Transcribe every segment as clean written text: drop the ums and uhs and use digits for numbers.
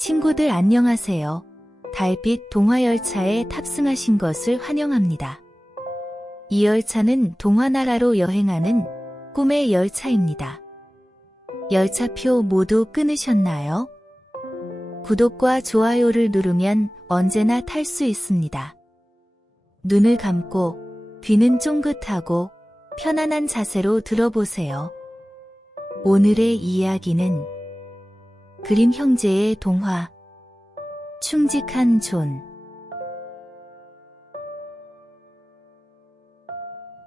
친구들 안녕하세요. 달빛 동화열차에 탑승하신 것을 환영합니다. 이 열차는 동화나라로 여행하는 꿈의 열차입니다. 열차표 모두 끊으셨나요? 구독과 좋아요를 누르면 언제나 탈 수 있습니다. 눈을 감고 귀는 쫑긋하고 편안한 자세로 들어보세요. 오늘의 이야기는 그림 형제의 동화 충직한 존.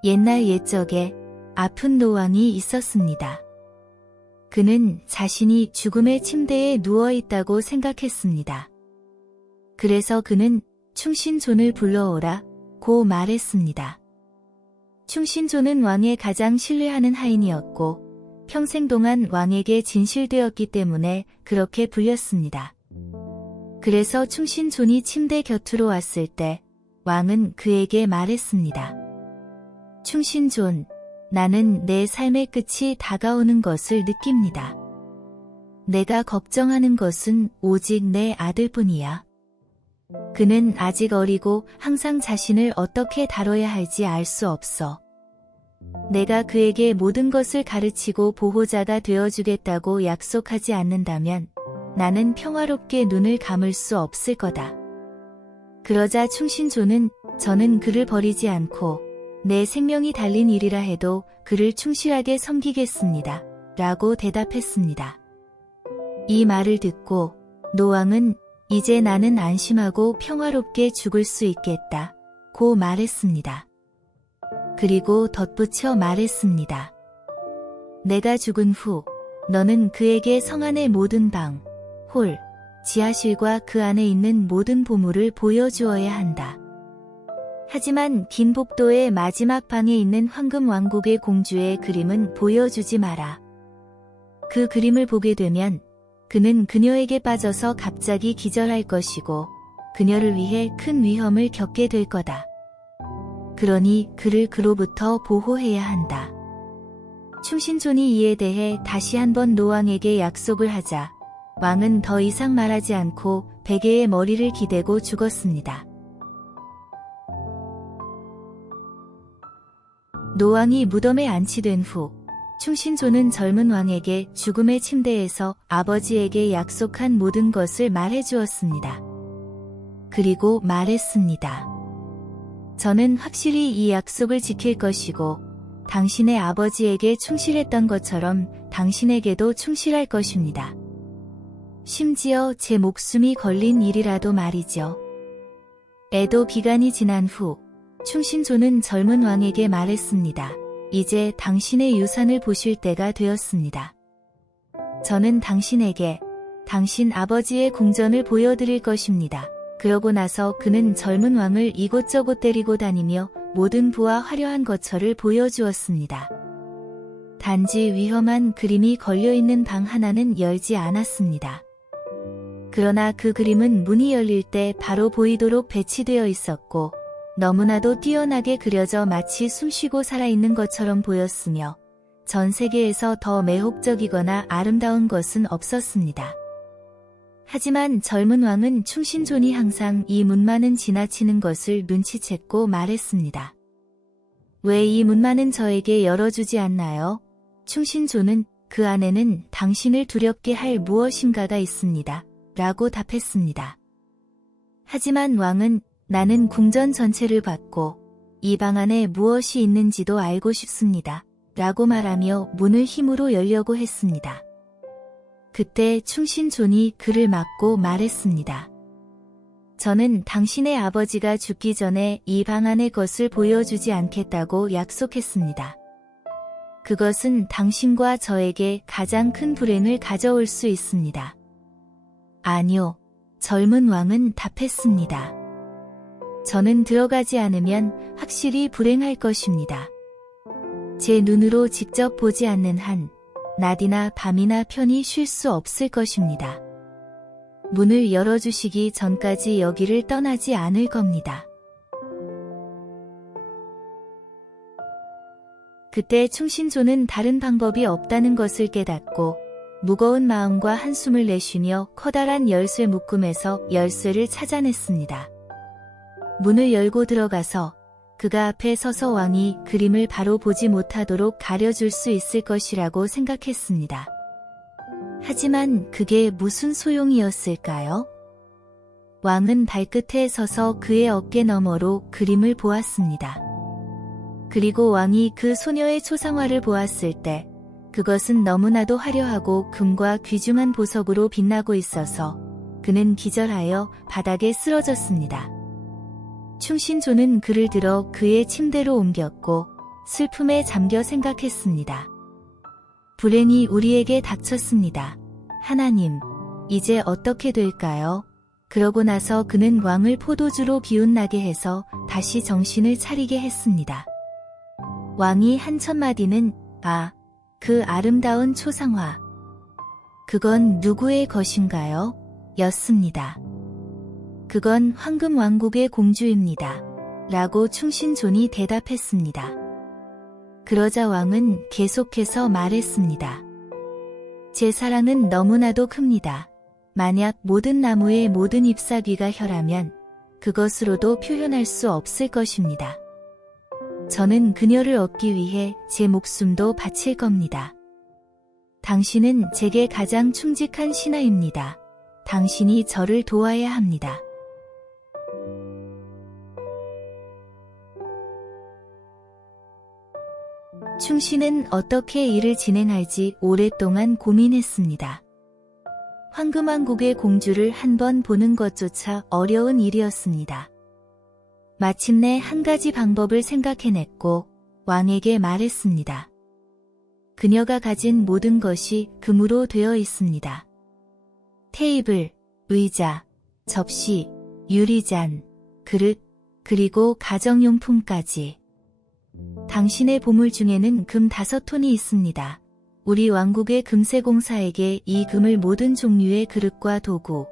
옛날 옛적에 아픈 노왕이 있었습니다. 그는 자신이 죽음의 침대에 누워있다고 생각했습니다. 그래서 그는 충신존을 불러오라고 말했습니다. 충신존은 왕의 가장 신뢰하는 하인이었고 평생 동안 왕에게 진실되었기 때문에 그렇게 불렸습니다. 그래서 충신존이 침대 곁으로 왔을 때 왕은 그에게 말했습니다. 충신존, 나는 내 삶의 끝이 다가오는 것을 느낍니다. 내가 걱정하는 것은 오직 내 아들뿐이야. 그는 아직 어리고 항상 자신을 어떻게 다뤄야 할지 알 수 없어. 내가 그에게 모든 것을 가르치고 보호자가 되어주겠다고 약속하지 않는다면 나는 평화롭게 눈을 감을 수 없을 거다. 그러자 충신존은 저는 그를 버리지 않고 내 생명이 달린 일이라 해도 그를 충실하게 섬기겠습니다. 라고 대답했습니다. 이 말을 듣고 노왕은 이제 나는 안심하고 평화롭게 죽을 수 있겠다. 고 말했습니다. 그리고 덧붙여 말했습니다. 내가 죽은 후 너는 그에게 성 안의 모든 방, 홀, 지하실과 그 안에 있는 모든 보물을 보여주어야 한다. 하지만 긴 복도의 마지막 방에 있는 황금 왕국의 공주의 그림은 보여주지 마라. 그 그림을 보게 되면 그는 그녀에게 빠져서 갑자기 기절할 것이고 그녀를 위해 큰 위험을 겪게 될 거다. 그러니 그를 그로부터 보호해야 한다. 충신존이 이에 대해 다시 한번 노왕에게 약속을 하자 왕은 더 이상 말하지 않고 베개에 머리를 기대고 죽었습니다. 노왕이 무덤에 안치된 후 충신존은 젊은 왕에게 죽음의 침대에서 아버지에게 약속한 모든 것을 말해주었습니다. 그리고 말했습니다. 저는 확실히 이 약속을 지킬 것이고 당신의 아버지에게 충실했던 것처럼 당신에게도 충실할 것입니다. 심지어 제 목숨이 걸린 일이라도 말이죠. 애도 기간이 지난 후 충신존은 젊은 왕에게 말했습니다. 이제 당신의 유산을 보실 때가 되었습니다. 저는 당신에게 당신 아버지의 궁전을 보여드릴 것입니다. 그러고 나서 그는 젊은 왕을 이곳저곳 데리고 다니며 모든 부와 화려한 거처를 보여주었습니다. 단지 위험한 그림이 걸려있는 방 하나는 열지 않았습니다. 그러나 그 그림은 문이 열릴 때 바로 보이도록 배치되어 있었고 너무나도 뛰어나게 그려져 마치 숨쉬고 살아있는 것처럼 보였으며 전 세계에서 더 매혹적이거나 아름다운 것은 없었습니다. 하지만 젊은 왕은 충신존이 항상 이 문만은 지나치는 것을 눈치챘고 말했습니다. 왜 이 문만은 저에게 열어주지 않나요? 충신존은 그 안에는 당신을 두렵게 할 무엇인가가 있습니다. 라고 답했습니다. 하지만 왕은 나는 궁전 전체를 봤고 이 방 안에 무엇이 있는지도 알고 싶습니다. 라고 말하며 문을 힘으로 열려고 했습니다. 그때 충신존이 그를 막고 말했습니다. 저는 당신의 아버지가 죽기 전에 이 방 안의 것을 보여주지 않겠다고 약속했습니다. 그것은 당신과 저에게 가장 큰 불행을 가져올 수 있습니다. 아니요, 젊은 왕은 답했습니다. 저는 들어가지 않으면 확실히 불행할 것입니다. 제 눈으로 직접 보지 않는 한 낮이나 밤이나 편히 쉴 수 없을 것입니다. 문을 열어주시기 전까지 여기를 떠나지 않을 겁니다. 그때 충신존은 다른 방법이 없다는 것을 깨닫고 무거운 마음과 한숨을 내쉬며 커다란 열쇠 묶음에서 열쇠를 찾아냈습니다. 문을 열고 들어가서 그가 앞에 서서 왕이 그림을 바로 보지 못하도록 가려줄 수 있을 것이라고 생각했습니다. 하지만 그게 무슨 소용이었을까요? 왕은 발끝에 서서 그의 어깨 너머로 그림을 보았습니다. 그리고 왕이 그 소녀의 초상화를 보았을 때 그것은 너무나도 화려하고 금과 귀중한 보석으로 빛나고 있어서 그는 기절하여 바닥에 쓰러졌습니다. 충신조는 그를 들어 그의 침대로 옮겼고 슬픔에 잠겨 생각했습니다. 불행이 우리에게 닥쳤습니다. 하나님, 이제 어떻게 될까요? 그러고 나서 그는 왕을 포도주로 기운나게 해서 다시 정신을 차리게 했습니다. 왕이 한 첫마디는 그 아름다운 초상화. 그건 누구의 것인가요? 였습니다. 그건 황금 왕국의 공주입니다. 라고 충신존이 대답했습니다. 그러자 왕은 계속해서 말했습니다. 제 사랑은 너무나도 큽니다. 만약 모든 나무의 모든 잎사귀가 혀라면 그것으로도 표현할 수 없을 것입니다. 저는 그녀를 얻기 위해 제 목숨도 바칠 겁니다. 당신은 제게 가장 충직한 신하입니다. 당신이 저를 도와야 합니다. 충신은 어떻게 일을 진행할지 오랫동안 고민했습니다. 황금왕국의 공주를 한 번 보는 것조차 어려운 일이었습니다. 마침내 한 가지 방법을 생각해냈고 왕에게 말했습니다. 그녀가 가진 모든 것이 금으로 되어 있습니다. 테이블, 의자, 접시, 유리잔, 그릇, 그리고 가정용품까지. 당신의 보물 중에는 금 5톤이 있습니다. 우리 왕국의 금세공사에게 이 금을 모든 종류의 그릇과 도구,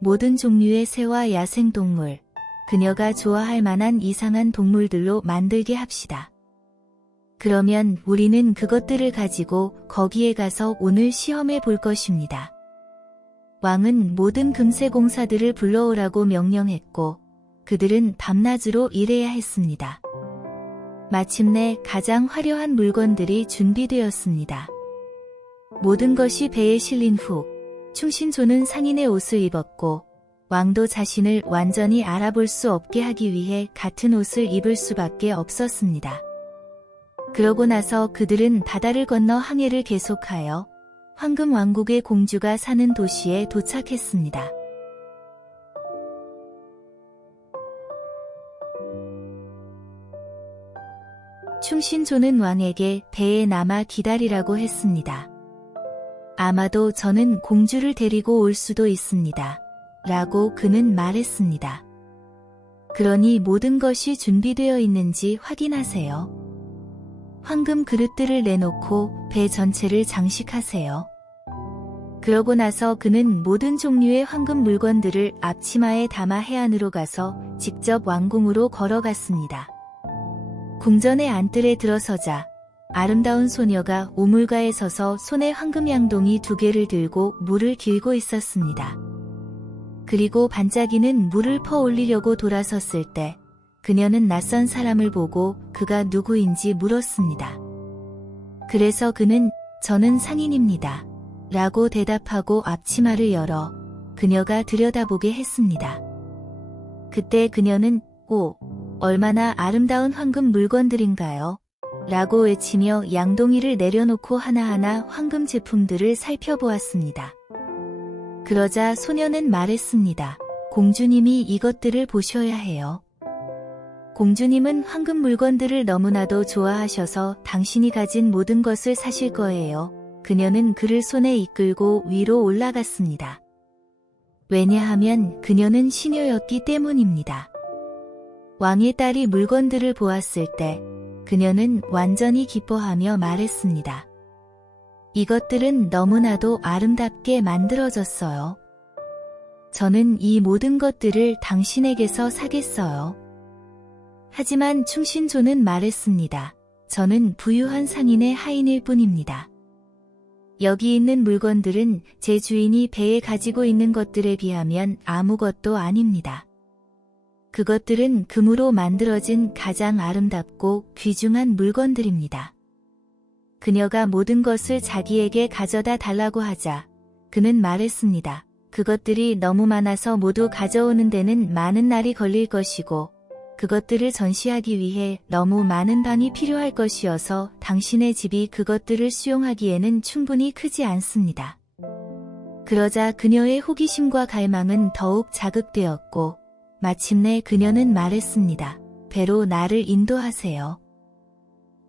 모든 종류의 새와 야생동물, 그녀가 좋아할 만한 이상한 동물들로 만들게 합시다. 그러면 우리는 그것들을 가지고 거기에 가서 오늘 시험해 볼 것입니다. 왕은 모든 금세공사들을 불러오라고 명령했고 그들은 밤낮으로 일해야 했습니다. 마침내 가장 화려한 물건들이 준비되었습니다. 모든 것이 배에 실린 후 충신조는 상인의 옷을 입었고 왕도 자신을 완전히 알아볼 수 없게 하기 위해 같은 옷을 입을 수밖에 없었습니다. 그러고 나서 그들은 바다를 건너 항해를 계속하여 황금 왕국의 공주가 사는 도시에 도착했습니다. 충신조는 왕에게 배에 남아 기다리라고 했습니다. 아마도 저는 공주를 데리고 올 수도 있습니다. 라고 그는 말했습니다. 그러니 모든 것이 준비되어 있는지 확인하세요. 황금 그릇들을 내놓고 배 전체를 장식하세요. 그러고 나서 그는 모든 종류의 황금 물건들을 앞치마에 담아 해안으로 가서 직접 왕궁으로 걸어갔습니다. 궁전의 안뜰에 들어서자 아름다운 소녀가 우물가에 서서 손에 황금 양동이 2개를 들고 물을 길고 있었습니다. 그리고 반짝이는 물을 퍼올리려고 돌아섰을 때 그녀는 낯선 사람을 보고 그가 누구인지 물었습니다. 그래서 그는 저는 상인입니다. 라고 대답하고 앞치마를 열어 그녀가 들여다보게 했습니다. 그때 그녀는 얼마나 아름다운 황금 물건들인가요? 라고 외치며 양동이를 내려놓고 하나하나 황금 제품들을 살펴보았습니다. 그러자 소녀는 말했습니다. 공주님이 이것들을 보셔야 해요. 공주님은 황금 물건들을 너무나도 좋아하셔서 당신이 가진 모든 것을 사실 거예요. 그녀는 그를 손에 이끌고 위로 올라갔습니다. 왜냐하면 그녀는 시녀였기 때문입니다. 왕의 딸이 물건들을 보았을 때 그녀는 완전히 기뻐하며 말했습니다. 이것들은 너무나도 아름답게 만들어졌어요. 저는 이 모든 것들을 당신에게서 사겠어요. 하지만 충신조는 말했습니다. 저는 부유한 상인의 하인일 뿐입니다. 여기 있는 물건들은 제 주인이 배에 가지고 있는 것들에 비하면 아무것도 아닙니다. 그것들은 금으로 만들어진 가장 아름답고 귀중한 물건들입니다. 그녀가 모든 것을 자기에게 가져다 달라고 하자 그는 말했습니다. 그것들이 너무 많아서 모두 가져오는 데는 많은 날이 걸릴 것이고 그것들을 전시하기 위해 너무 많은 방이 필요할 것이어서 당신의 집이 그것들을 수용하기에는 충분히 크지 않습니다. 그러자 그녀의 호기심과 갈망은 더욱 자극되었고 마침내 그녀는 말했습니다. 배로 나를 인도하세요.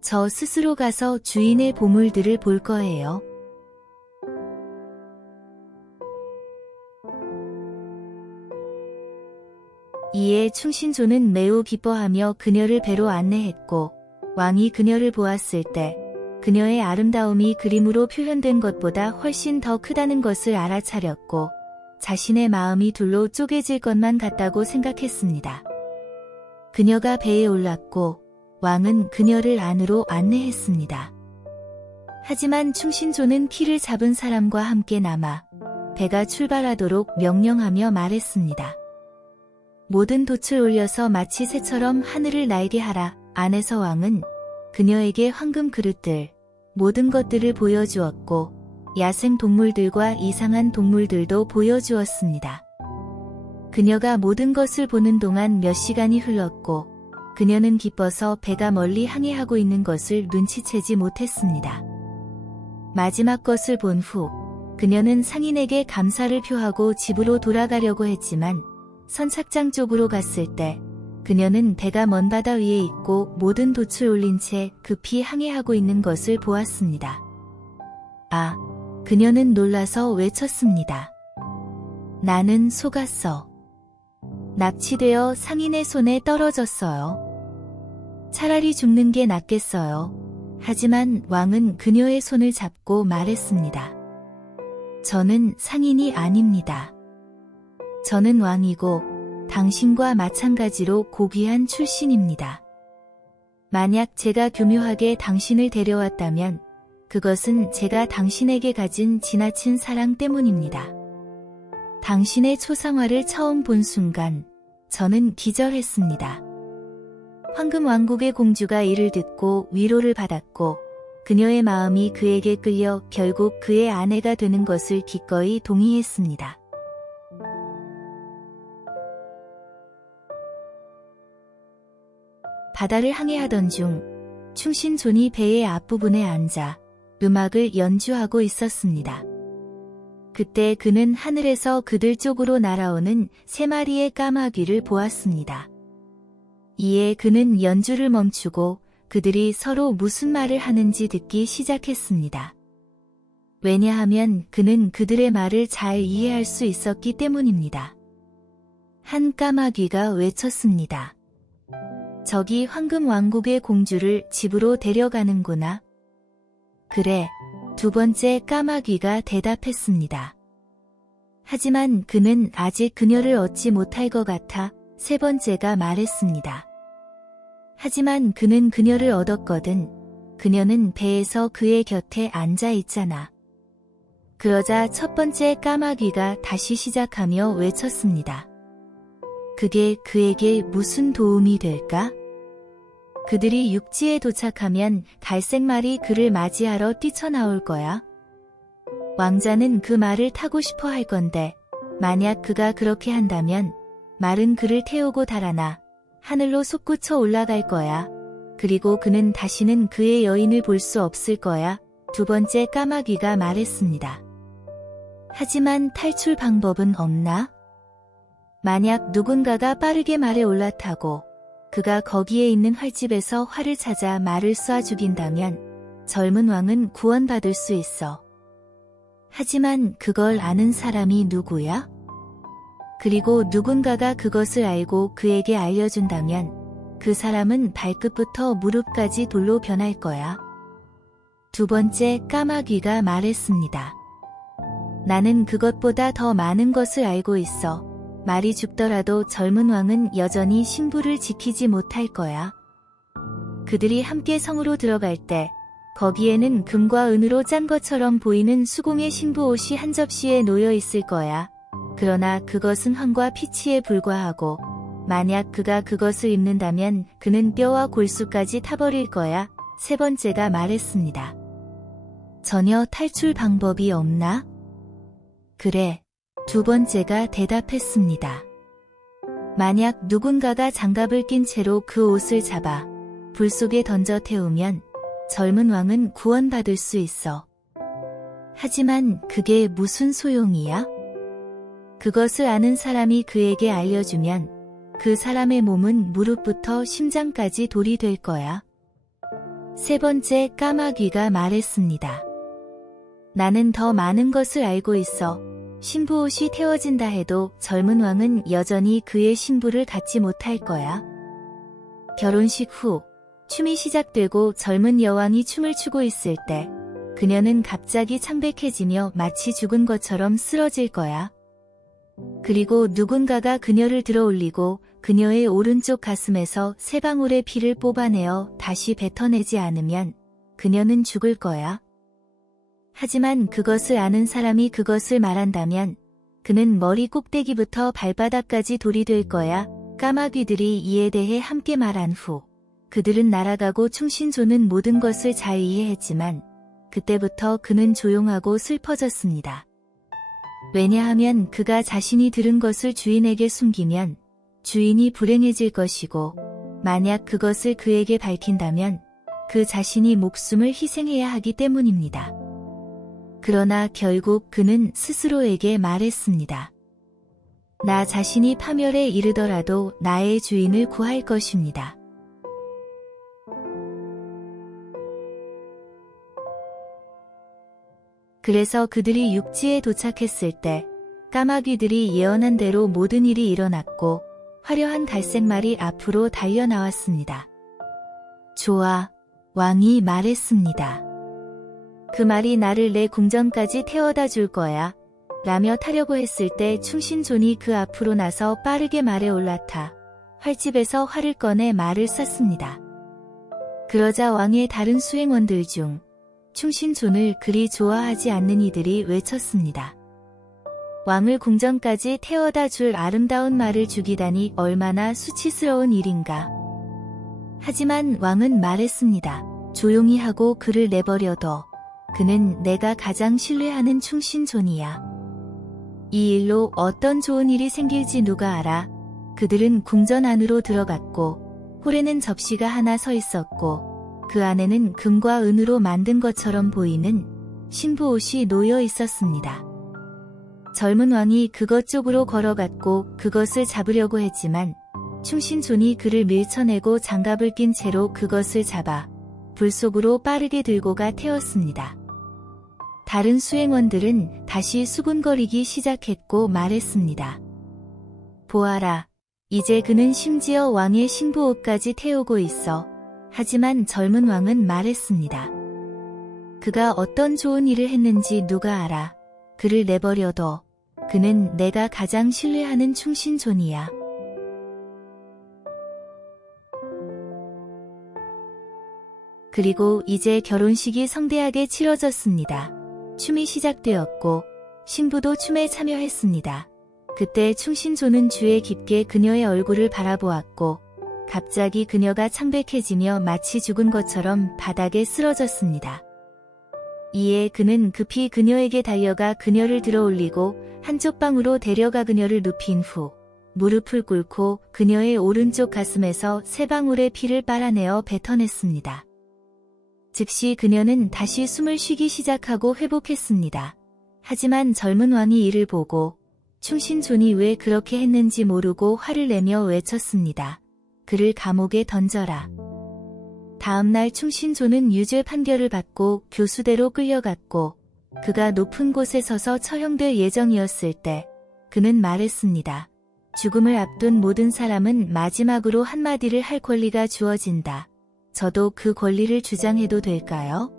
저 스스로 가서 주인의 보물들을 볼 거예요. 이에 충신조는 매우 기뻐하며 그녀를 배로 안내했고 왕이 그녀를 보았을 때 그녀의 아름다움이 그림으로 표현된 것보다 훨씬 더 크다는 것을 알아차렸고 자신의 마음이 둘로 쪼개질 것만 같다고 생각했습니다. 그녀가 배에 올랐고 왕은 그녀를 안으로 안내했습니다. 하지만 충신조는 키를 잡은 사람과 함께 남아 배가 출발하도록 명령하며 말했습니다. 모든 돛을 올려서 마치 새처럼 하늘을 날게 하라. 안에서 왕은 그녀에게 황금 그릇들, 모든 것들을 보여주었고 야생 동물들과 이상한 동물들도 보여주었습니다. 그녀가 모든 것을 보는 동안 몇 시간이 흘렀고 그녀는 기뻐서 배가 멀리 항해하고 있는 것을 눈치채지 못했습니다. 마지막 것을 본 후 그녀는 상인에게 감사를 표하고 집으로 돌아가려고 했지만 선착장 쪽으로 갔을 때 그녀는 배가 먼 바다 위에 있고 모든 돛을 올린 채 급히 항해하고 있는 것을 보았습니다. 아! 그녀는 놀라서 외쳤습니다. 나는 속았어. 납치되어 상인의 손에 떨어졌어요. 차라리 죽는 게 낫겠어요. 하지만 왕은 그녀의 손을 잡고 말했습니다. 저는 상인이 아닙니다. 저는 왕이고 당신과 마찬가지로 고귀한 출신입니다. 만약 제가 교묘하게 당신을 데려왔다면 그것은 제가 당신에게 가진 지나친 사랑 때문입니다. 당신의 초상화를 처음 본 순간 저는 기절했습니다. 황금 왕국의 공주가 이를 듣고 위로를 받았고 그녀의 마음이 그에게 끌려 결국 그의 아내가 되는 것을 기꺼이 동의했습니다. 바다를 항해하던 중 충신존이 배의 앞부분에 앉아 음악을 연주하고 있었습니다. 그때 그는 하늘에서 그들 쪽으로 날아오는 3마리의 까마귀를 보았습니다. 이에 그는 연주를 멈추고 그들이 서로 무슨 말을 하는지 듣기 시작했습니다. 왜냐하면 그는 그들의 말을 잘 이해할 수 있었기 때문입니다. 한 까마귀가 외쳤습니다. 저기 황금 왕국의 공주를 집으로 데려가는구나. 그래, 두 번째 까마귀가 대답했습니다. 하지만 그는 아직 그녀를 얻지 못할 것 같아 세 번째가 말했습니다. 하지만 그는 그녀를 얻었거든. 그녀는 배에서 그의 곁에 앉아 있잖아. 그러자 첫 번째 까마귀가 다시 시작하며 외쳤습니다. 그게 그에게 무슨 도움이 될까? 그들이 육지에 도착하면 갈색말이 그를 맞이하러 뛰쳐나올 거야. 왕자는 그 말을 타고 싶어 할 건데 만약 그가 그렇게 한다면 말은 그를 태우고 달아나 하늘로 솟구쳐 올라갈 거야. 그리고 그는 다시는 그의 여인을 볼 수 없을 거야. 두 번째 까마귀가 말했습니다. 하지만 탈출 방법은 없나? 만약 누군가가 빠르게 말에 올라타고 그가 거기에 있는 활집에서 활을 찾아 말을 쏴 죽인다면 젊은 왕은 구원받을 수 있어. 하지만 그걸 아는 사람이 누구야? 그리고 누군가가 그것을 알고 그에게 알려준다면 그 사람은 발끝부터 무릎까지 돌로 변할 거야. 두 번째 까마귀가 말했습니다. 나는 그것보다 더 많은 것을 알고 있어. 말이 죽더라도 젊은 왕은 여전히 신부를 지키지 못할 거야. 그들이 함께 성으로 들어갈 때 거기에는 금과 은으로 짠 것처럼 보이는 수공의 신부 옷이 한 접시에 놓여 있을 거야. 그러나 그것은 황과 피치에 불과하고 만약 그가 그것을 입는다면 그는 뼈와 골수까지 타버릴 거야. 세 번째가 말했습니다. 전혀 탈출 방법이 없나? 그래. 두 번째가 대답했습니다. 만약 누군가가 장갑을 낀 채로 그 옷을 잡아 불 속에 던져 태우면 젊은 왕은 구원받을 수 있어. 하지만 그게 무슨 소용이야? 그것을 아는 사람이 그에게 알려주면 그 사람의 몸은 무릎부터 심장까지 돌이 될 거야. 세 번째 까마귀가 말했습니다. 나는 더 많은 것을 알고 있어. 신부 옷이 태워진다 해도 젊은 왕은 여전히 그의 신부를 갖지 못할 거야. 결혼식 후 춤이 시작되고 젊은 여왕이 춤을 추고 있을 때 그녀는 갑자기 창백해지며 마치 죽은 것처럼 쓰러질 거야. 그리고 누군가가 그녀를 들어 올리고 그녀의 오른쪽 가슴에서 세 방울의 피를 뽑아내어 다시 뱉어내지 않으면 그녀는 죽을 거야. 하지만 그것을 아는 사람이 그것을 말한다면 그는 머리 꼭대기부터 발바닥까지 돌이 될 거야. 까마귀들이 이에 대해 함께 말한 후 그들은 날아가고 충신조는 모든 것을 잘 이해했지만 그때부터 그는 조용하고 슬퍼졌습니다. 왜냐하면 그가 자신이 들은 것을 주인에게 숨기면 주인이 불행해질 것이고 만약 그것을 그에게 밝힌다면 그 자신이 목숨을 희생해야 하기 때문입니다. 그러나 결국 그는 스스로에게 말했습니다. 나 자신이 파멸에 이르더라도 나의 주인을 구할 것입니다. 그래서 그들이 육지에 도착했을 때 까마귀들이 예언한 대로 모든 일이 일어났고 화려한 갈색말이 앞으로 달려나왔습니다. 좋아, 왕이 말했습니다. 그 말이 나를 내 궁전까지 태워다 줄 거야. 라며 타려고 했을 때 충신존이 그 앞으로 나서 빠르게 말에 올라타 활집에서 활을 꺼내 말을 쐈습니다. 그러자 왕의 다른 수행원들 중 충신존을 그리 좋아하지 않는 이들이 외쳤습니다. 왕을 궁전까지 태워다 줄 아름다운 말을 죽이다니 얼마나 수치스러운 일인가. 하지만 왕은 말했습니다. 조용히 하고 그를 내버려둬. 그는 내가 가장 신뢰하는 충신존이야. 이 일로 어떤 좋은 일이 생길지 누가 알아. 그들은 궁전 안으로 들어갔고 홀에는 접시가 하나 서 있었고 그 안에는 금과 은으로 만든 것처럼 보이는 신부 옷이 놓여 있었습니다. 젊은 왕이 그것 쪽으로 걸어갔고 그것을 잡으려고 했지만 충신존이 그를 밀쳐내고 장갑을 낀 채로 그것을 잡아 불 속으로 빠르게 들고 가 태웠습니다. 다른 수행원들은 다시 수군거리기 시작했고 말했습니다. 보아라, 이제 그는 심지어 왕의 신부 옷까지 태우고 있어. 하지만 젊은 왕은 말했습니다. 그가 어떤 좋은 일을 했는지 누가 알아. 그를 내버려둬. 그는 내가 가장 신뢰하는 충신존이야. 그리고 이제 결혼식이 성대하게 치러졌습니다. 춤이 시작되었고 신부도 춤에 참여했습니다. 그때 충신존은 주에 깊게 그녀의 얼굴을 바라보았고 갑자기 그녀가 창백해지며 마치 죽은 것처럼 바닥에 쓰러졌습니다. 이에 그는 급히 그녀에게 달려가 그녀를 들어올리고 한쪽 방으로 데려가 그녀를 눕힌 후 무릎을 꿇고 그녀의 오른쪽 가슴에서 세 방울의 피를 빨아내어 뱉어냈습니다. 즉시 그녀는 다시 숨을 쉬기 시작하고 회복했습니다. 하지만 젊은 왕이 이를 보고 충신존이 왜 그렇게 했는지 모르고 화를 내며 외쳤습니다. 그를 감옥에 던져라. 다음날 충신존은 유죄 판결을 받고 교수대로 끌려갔고 그가 높은 곳에 서서 처형될 예정이었을 때 그는 말했습니다. 죽음을 앞둔 모든 사람은 마지막으로 한마디를 할 권리가 주어진다. 저도 그 권리를 주장해도 될까요?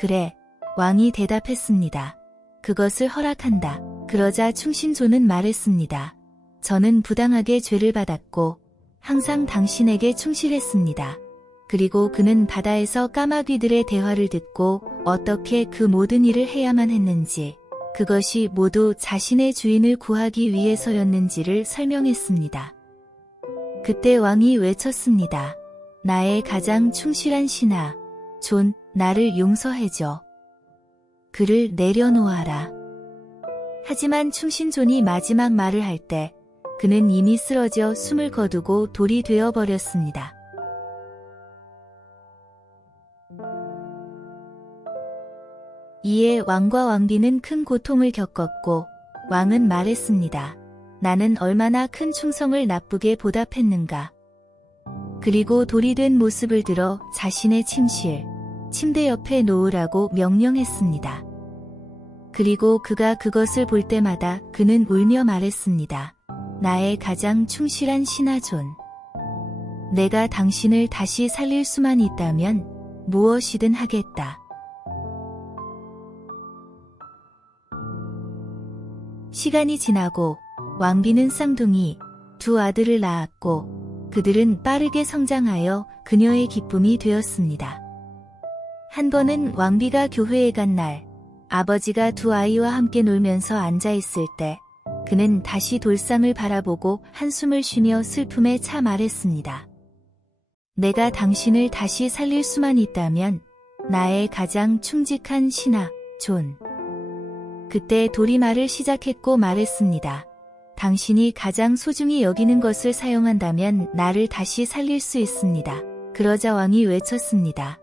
그래, 왕이 대답했습니다. 그것을 허락한다. 그러자 충신존은 말했습니다. 저는 부당하게 죄를 받았고 항상 당신에게 충실했습니다. 그리고 그는 바다에서 까마귀들의 대화를 듣고 어떻게 그 모든 일을 해야만 했는지, 그것이 모두 자신의 주인을 구하기 위해서였는지를 설명했습니다. 그때 왕이 외쳤습니다. 나의 가장 충실한 신하, 존, 나를 용서해줘. 그를 내려놓아라. 하지만 충신 존이 마지막 말을 할 때 그는 이미 쓰러져 숨을 거두고 돌이 되어버렸습니다. 이에 왕과 왕비는 큰 고통을 겪었고 왕은 말했습니다. 나는 얼마나 큰 충성을 나쁘게 보답했는가. 그리고 돌이 된 모습을 들어 자신의 침대 옆에 놓으라고 명령했습니다. 그리고 그가 그것을 볼 때마다 그는 울며 말했습니다. 나의 가장 충실한 신하 존. 내가 당신을 다시 살릴 수만 있다면 무엇이든 하겠다. 시간이 지나고 왕비는 쌍둥이 두 아들을 낳았고 그들은 빠르게 성장하여 그녀의 기쁨이 되었습니다. 한 번은 왕비가 교회에 간 날, 아버지가 두 아이와 함께 놀면서 앉아있을 때 그는 다시 돌상을 바라보고 한숨을 쉬며 슬픔에 차 말했습니다. 내가 당신을 다시 살릴 수만 있다면 나의 가장 충직한 신하, 존. 그때 돌이 말을 시작했고 말했습니다. 당신이 가장 소중히 여기는 것을 사용한다면 나를 다시 살릴 수 있습니다. 그러자 왕이 외쳤습니다.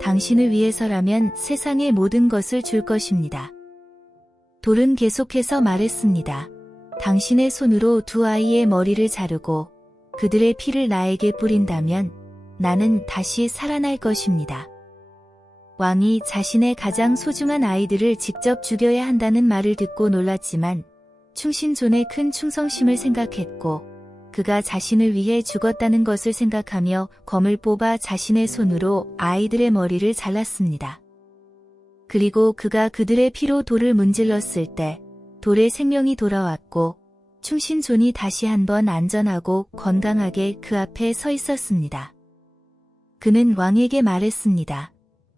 당신을 위해서라면 세상의 모든 것을 줄 것입니다. 돌은 계속해서 말했습니다. 당신의 손으로 두 아이의 머리를 자르고 그들의 피를 나에게 뿌린다면 나는 다시 살아날 것입니다. 왕이 자신의 가장 소중한 아이들을 직접 죽여야 한다는 말을 듣고 놀랐지만 충신 존의 큰 충성심을 생각했고 그가 자신을 위해 죽었다는 것을 생각하며 검을 뽑아 자신의 손으로 아이들의 머리를 잘랐습니다. 그리고 그가 그들의 피로 돌을 문질렀을 때 돌의 생명이 돌아왔고 충신 존이 다시 한번 안전하고 건강하게 그 앞에 서 있었습니다. 그는 왕에게 말했습니다.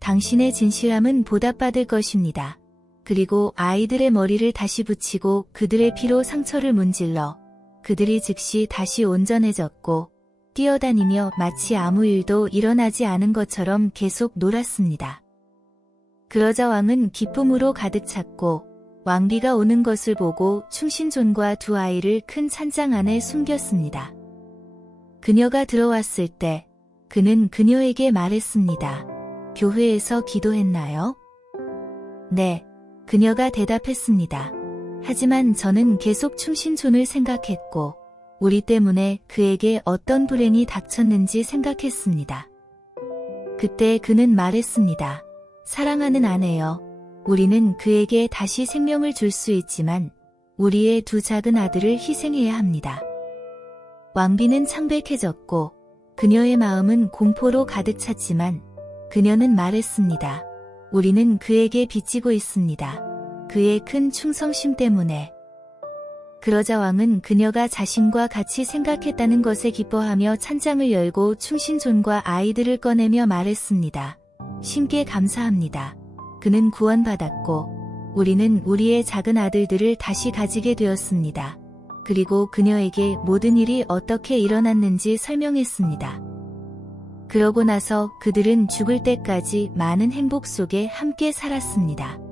당신의 진실함은 보답받을 것입니다. 그리고 아이들의 머리를 다시 붙이고 그들의 피로 상처를 문질러 그들이 즉시 다시 온전해졌고 뛰어다니며 마치 아무 일도 일어나지 않은 것처럼 계속 놀았습니다. 그러자 왕은 기쁨으로 가득 찼고 왕비가 오는 것을 보고 충신존과 두 아이를 큰 찬장 안에 숨겼습니다. 그녀가 들어왔을 때 그는 그녀에게 말했습니다. 교회에서 기도했나요? 네, 그녀가 대답했습니다. 하지만 저는 계속 충신존을 생각했고 우리 때문에 그에게 어떤 불행이 닥쳤는지 생각했습니다. 그때 그는 말했습니다. 사랑하는 아내여, 우리는 그에게 다시 생명을 줄 수 있지만 우리의 두 작은 아들을 희생해야 합니다. 왕비는 창백해졌고 그녀의 마음은 공포로 가득 찼지만 그녀는 말했습니다. 우리는 그에게 빚지고 있습니다. 그의 큰 충성심 때문에. 그러자 왕은 그녀가 자신과 같이 생각했다는 것에 기뻐하며 찬장을 열고 충신존과 아이들을 꺼내며 말했습니다. 신께 감사합니다. 그는 구원받았고 우리는 우리의 작은 아들들을 다시 가지게 되었습니다. 그리고 그녀에게 모든 일이 어떻게 일어났는지 설명했습니다. 그러고 나서 그들은 죽을 때까지 많은 행복 속에 함께 살았습니다.